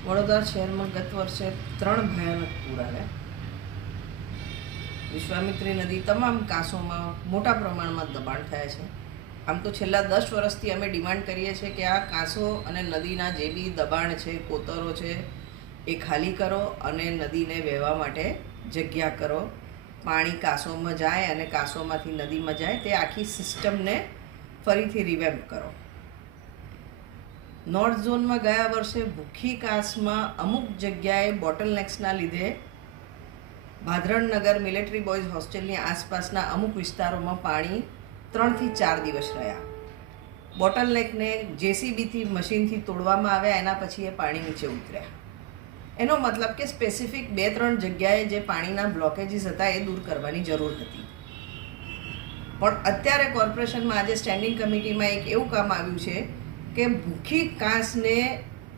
વડોદરા શહેરમાં ગત વર્ષે 3 ભયાનક પૂર આવ્યા. વિશ્વામિત્રી નદી તમામ કાંસોમાં મોટા પ્રમાણમાં દબાણ થયા છે. આમ તો છેલ્લા 10 વર્ષથી અમે ડિમાન્ડ કરીએ છીએ કે આ કાંસો અને નદીના જે બી દબાણ છે, કોતરો છે, એ ખાલી કરો અને નદીને વહેવા માટે જગ્યા કરો. પાણી કાંસોમાં જાય અને કાંસોમાંથી નદીમાં જાય, તે આખી સિસ્ટમને ફરીથી રિવેમ્પ કરો. નોર્થ ઝોનમાં ગયા વર્ષે ભૂખી કાંસમાં અમુક જગ્યાએ બોટલનેક્સના લીધે ભાદરણનગર મિલિટરી બોયઝ હોસ્ટેલની આસપાસના અમુક વિસ્તારોમાં પાણી 3 થી 4 દિવસ રહ્યા. બોટલનેકને જેસીબીથી મશીનથી તોડવામાં આવ્યા, એના પછી એ પાણી નીચે ઉતર્યા. એનો મતલબ કે સ્પેસિફિક 2-3 જગ્યાએ જે પાણીના બ્લોકેજીસ હતા એ દૂર કરવાની જરૂર હતી. પણ અત્યારે કોર્પોરેશનમાં આજે સ્ટેન્ડિંગ કમિટીમાં એક એવું કામ આવ્યું છે કે ભૂખી કાંસને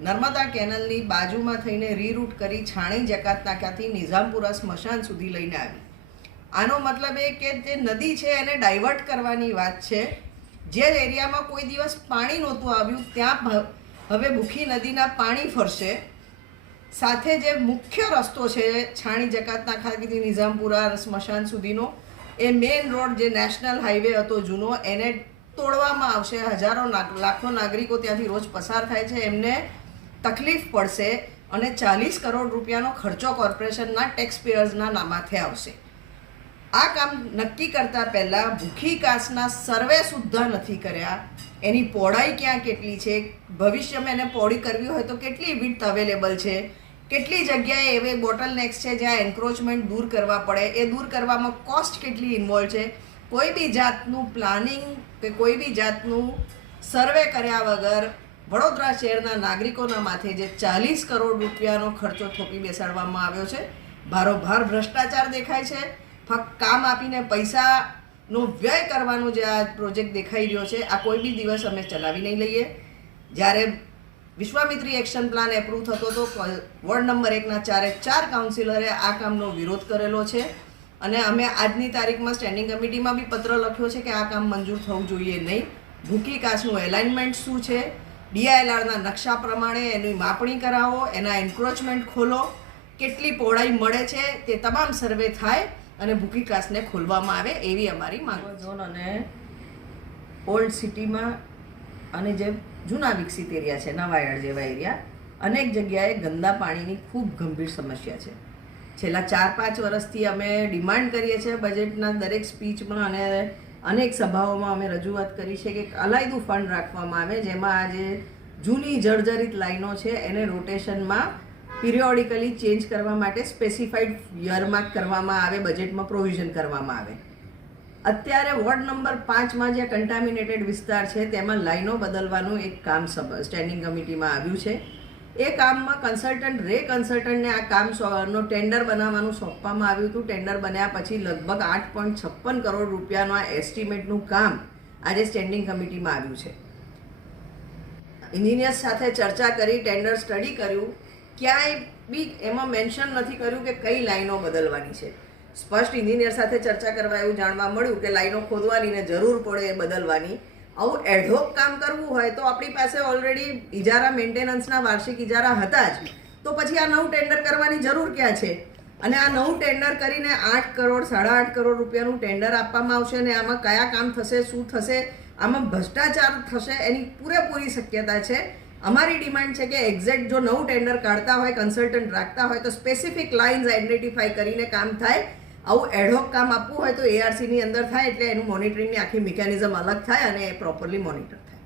નર્મદા કેનલની બાજુમાં થઈને રીરૂટ કરી છાણી જકાત નાક્યાથી નિઝામપુરા સ્મશાન સુધી લઈને આવી. આનો મતલબ એ કે જે નદી છે એને ડાયવર્ટ કરવાની વાત છે. જે એરિયામાં કોઈ દિવસ પાણી નહોતું આવ્યું ત્યાં હવે ભૂખી નદીના પાણી ફરશે. સાથે જે મુખ્ય રસ્તો છે છાણી જકાત નાખાથી નિઝામપુરા સ્મશાન સુધીનો, એ મેઇન રોડ જે નેશનલ હાઈવે હતો જૂનો, એને તોડવામાં આવશે. હજારો લાખો નાગરિકો ત્યાંથી રોજ પસાર થાય છે, એમને તકલીફ પડશે અને 40 કરોડ રૂપિયાનો ખર્ચો કોર્પોરેશનના ટેક્સપેયર્સના માથે આવશે. આ કામ નક્કી કરતાં પહેલાં ભૂખી કાંસના સર્વે સુદ્ધા નથી કર્યા. એની પહોળાઈ ક્યાં કેટલી છે, ભવિષ્યમાં એને પહોળી કરવી હોય તો કેટલી વિડ્થ અવેલેબલ છે, કેટલી જગ્યાએ એવી બોટલનેક્સ છે જ્યાં એન્ક્રોચમેન્ટ દૂર કરવા પડે, એ દૂર કરવામાં કોસ્ટ કેટલી ઇન્વોલ્વ છે. કોઈ બી જાતનું પ્લાનિંગ કે કોઈ બી જાતનું સર્વે કર્યા વગર વડોદરા શહેરના નાગરિકોના માથે જે 40 કરોડ રૂપિયાનો ખર્ચો થોપી બેસાડવામાં આવ્યો છે, ભારોભાર ભ્રષ્ટાચાર દેખાય છે. ફક્ત કામ આપીને પૈસાનો વ્યય કરવાનો જે આ પ્રોજેક્ટ દેખાઈ રહ્યો છે, આ કોઈ બી દિવસ અમે ચલાવી નહીં લઈએ. જ્યારે વિશ્વામિત્રી એક્શન પ્લાન એપ્રૂવ થતો હતો, વોર્ડ નંબર 1ના 4 કાઉન્સિલરે આ કામનો વિરોધ કરેલો છે અને અમે આજની તારીખમાં સ્ટેન્ડિંગ કમિટીમાં બી પત્ર લખ્યો છે કે આ કામ મંજૂર થવું જોઈએ નહીં. ભૂખી કાંસનું એલાઇનમેન્ટ શું છે, DILRના નકશા પ્રમાણે એની માપણી કરાવો, એના એન્ક્રોચમેન્ટ ખોલો, કેટલી પહોળાઈ મળે છે તે તમામ સર્વે થાય અને ભૂખી કાંસને ખોલવામાં આવે, એવી અમારી માંગ. ઝોન અને ઓલ્ડ સિટીમાં અને જે જૂના વિકસિત એરિયા છે, નવાયાર્ડ જેવા એરિયા, અનેક જગ્યાએ ગંદા પાણીની ખૂબ ગંભીર સમસ્યા છે. છેલ્લા 4-5 વર્ષથી અમે ડિમાન્ડ કરીએ છીએ, બજેટના દરેક સ્પીચમાં અને અનેક સભાઓમાં અમે રજૂઆત કરી છે કે અલાયદું ફંડ રાખવામાં આવે, જેમાં આ જે જૂની જર્જરિત લાઈનો છે એને રોટેશનમાં પિરિયોડિકલી ચેન્જ કરવા માટે સ્પેસિફાઈડ યરમાર્ક કરવામાં આવે, બજેટમાં પ્રોવિઝન કરવામાં આવે. અત્યારે વોર્ડ નંબર 5માં જે કન્ટામિનેટેડ વિસ્તાર છે તેમાં લાઈનો બદલવાનું એક કામ સ્ટેન્ડિંગ કમિટીમાં આવ્યું છે. એ કામમાં કન્સલ્ટન્ટને આ કામનો ટેન્ડર બનાવવાનું સોંપવામાં આવ્યું હતું. ટેન્ડર બન્યા પછી લગભગ 8.56 કરોડ રૂપિયાનું આ એસ્ટિમેટનું કામ આજે સ્ટેન્ડિંગ કમિટીમાં આવ્યું છે. એન્જિનિયર્સ સાથે ચર્ચા કરી, ટેન્ડર સ્ટડી કર્યું, ક્યાંય બી એમાં મેન્શન નથી કર્યું કે કઈ લાઈનો બદલવાની છે. સ્પષ્ટ એન્જિનિયર સાથે ચર્ચા કરવા એવું જાણવા મળ્યું કે લાઈનો ખોદવાની ને જરૂર પડે એ બદલવાની. આવું એડહોક કામ કરવું હોય તો આપણી પાસે ઓલરેડી ઇજારા મેન્ટેનન્સના વાર્ષિક ઇજારા હતા જ, તો પછી આ નવું ટેન્ડર કરવાની જરૂર ક્યાં છે? અને આ નવું ટેન્ડર કરીને 8 કરોડ 8.5 કરોડ રૂપિયાનું ટેન્ડર આપવામાં આવશે અને આમાં કયા કામ થશે, શું થશે, આમાં ભ્રષ્ટાચાર થશે એની પૂરેપૂરી શક્યતા છે. અમારી ડિમાન્ડ છે કે એક્ઝેક્ટ જો નવું ટેન્ડર કાઢતા હોય, કન્સલ્ટન્ટ રાખતા હોય તો સ્પેસિફિક લાઇન્સ આઈડેન્ટિફાઈ કરીને કામ થાય. આવું એડહોક કામ આપવું હોય તો ARCની અંદર થાય, એટલે એનું મોનિટરિંગની આખી મિકેનિઝમ અલગ થાય અને એ પ્રોપરલી મોનિટર થાય.